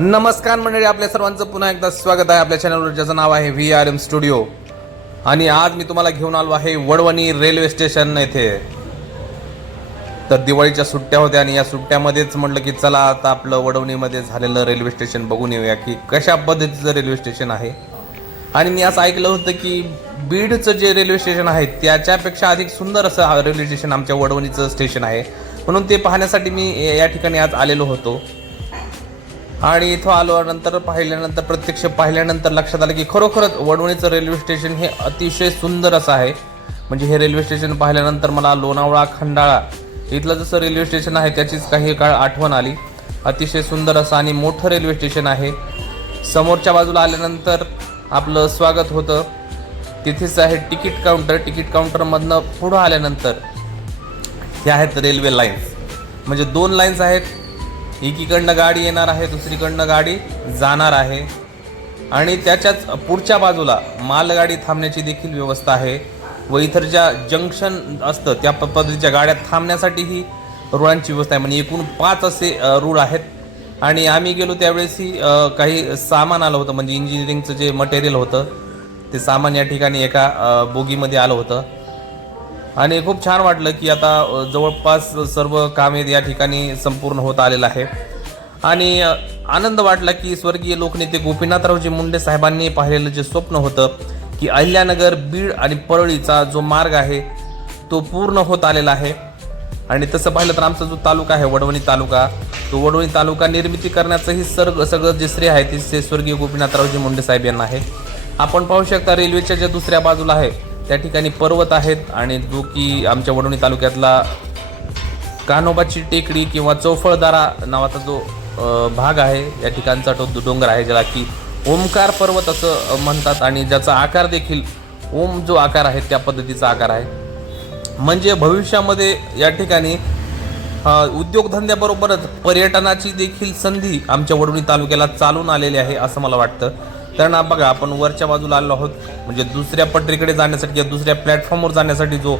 नमस्कार मंडळी आपल्या सर्वांचं पुन्हा एकदा स्वागत आहे. आपल्या चॅनलवर ज्याचं नाव आहे व्ही आर एम स्टुडिओ आणि आज मी तुम्हाला घेऊन आलो आहे वडवणी रेल्वे स्टेशन येथे. तर दिवाळीच्या सुट्ट्या होत्या आणि या सुट्ट्यामध्येच म्हटलं की चला आता आपलं वडवणीमध्ये झालेलं रेल्वे स्टेशन बघून येऊया की कशा पद्धतीचं रेल्वे स्टेशन आहे. आणि मी असं ऐकलं होतं की बीडचं जे रेल्वे स्टेशन आहे त्याच्यापेक्षा अधिक सुंदर असं रेल्वे स्टेशन आमच्या वडवणीचं स्टेशन आहे. म्हणून ते पाहण्यासाठी मी या ठिकाणी आज आलेलो होतो. आणि इथं आलो नंतर पाहिल्यानंतर प्रत्यक्ष पाहिल्यानंतर लक्षात आलं की खरोखरच वडवणीचं रेल्वे स्टेशन हे अतिशय सुंदर असं आहे. म्हणजे हे रेल्वे स्टेशन पाहिल्यानंतर मला लोणावळा खंडाळा इथलं जसं रेल्वे स्टेशन आहे त्याचीच काही काळ आठवण आली. अतिशय सुंदर असं आणि मोठं रेल्वे स्टेशन आहे. समोरच्या बाजूला आल्यानंतर आपलं स्वागत होतं. तिथेच आहे तिकीट काउंटर. तिकीट काउंटरमधनं पुढं आल्यानंतर हे आहेत रेल्वे लाईन्स. म्हणजे दोन लाईन्स आहेत. एकीकडनं गाडी येणार आहे दुसरीकडनं गाडी जाणार आहे. आणि त्याच्याच पुढच्या बाजूला मालगाडी थांबण्याची देखील व्यवस्था आहे व इतर ज्या जंक्शन असतं त्या प- पद्धतीच्या गाड्या थांबण्यासाठीही रुळांची व्यवस्था आहे. म्हणजे एकूण पाच असे रूळ आहेत. आणि आम्ही गेलो त्यावेळेसही काही सामान आलं होतं. म्हणजे इंजिनिअरिंगचं जे मटेरियल होतं ते सामान या ठिकाणी एका बोगीमध्ये आलं होतं. आणि खूप छान वाटलं की आता जवळपास सर्व कामे या ठिकाणी संपूर्ण होत आलेलं आहे. आणि आनंद वाटला की स्वर्गीय लोकनेते गोपीनाथरावजी मुंडे साहेबांनी पाहिलेलं जे स्वप्न होतं की अहिल्यानगर बीड आणि परळीचा जो मार्ग आहे तो पूर्ण होत आलेला आहे. आणि तसं पाहिलं तर आमचा जो तालुका आहे वडवणी तालुका तो वडवणी तालुका निर्मिती करण्याचंही सर्ग सगळं जे श्रेय आहे ते स्वर्गीय गोपीनाथरावजी मुंडे साहेब यांना आहे. आपण पाहू शकता रेल्वेच्या ज्या दुसऱ्या बाजूला आहे त्या ठिकाणी पर्वत आहेत आणि जो की आमच्या वडवणी तालुक्यातला कान्होबाची टेकडी किंवा चौफळदारा नावाचा जो भाग आहे या ठिकाणचा तो डोंगर आहे ज्याला की ओमकार पर्वत असं म्हणतात. आणि ज्याचा आकार देखील ओम जो आकार आहे त्या पद्धतीचा आकार आहे. म्हणजे भविष्यामध्ये या ठिकाणी उद्योगधंद्याबरोबरच पर्यटनाची देखील संधी आमच्या वडवणी तालुक्याला चालून आलेली आहे असं मला वाटतं. तर ना बघा आपण वरच्या बाजूला आलो आहोत म्हणजे दुसऱ्या पटरीकडे जाण्यासाठी किंवा दुसऱ्या प्लॅटफॉर्मवर जाण्यासाठी जो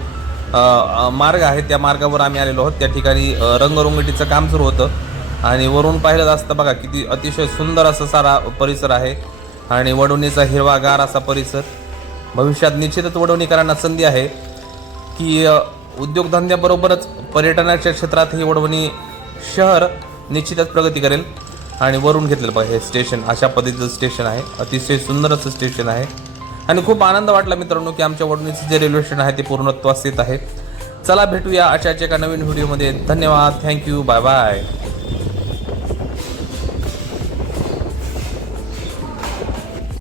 मार्ग आहे त्या मार्गावर आम्ही आलेलो आहोत. त्या ठिकाणी रंगरंगटीचं काम सुरू होतं. आणि वरून पाहिलं असतं बघा किती अतिशय सुंदर असा सारा परिसर आहे. आणि वडवणीचा हिरवागार असा परिसर. भविष्यात निश्चितच वडवणीकरांना संधी आहे की उद्योगधंद्याबरोबरच पर्यटनाच्या क्षेत्रातही वडवणी शहर निश्चितच प्रगती करेल. आणि वरून घेतलेलं पाहिजे हे स्टेशन अशा पद्धतीचं स्टेशन आहे. अतिशय सुंदर असं स्टेशन आहे. आणि खूप आनंद वाटला मित्रांनो की आमच्या वडणीचं जे रेल्वे स्टेशन आहे ते पूर्णत्वास येत आहे. चला भेटूया अशाच एका नवीन व्हिडिओमध्ये धन्यवाद. Thank you bye bye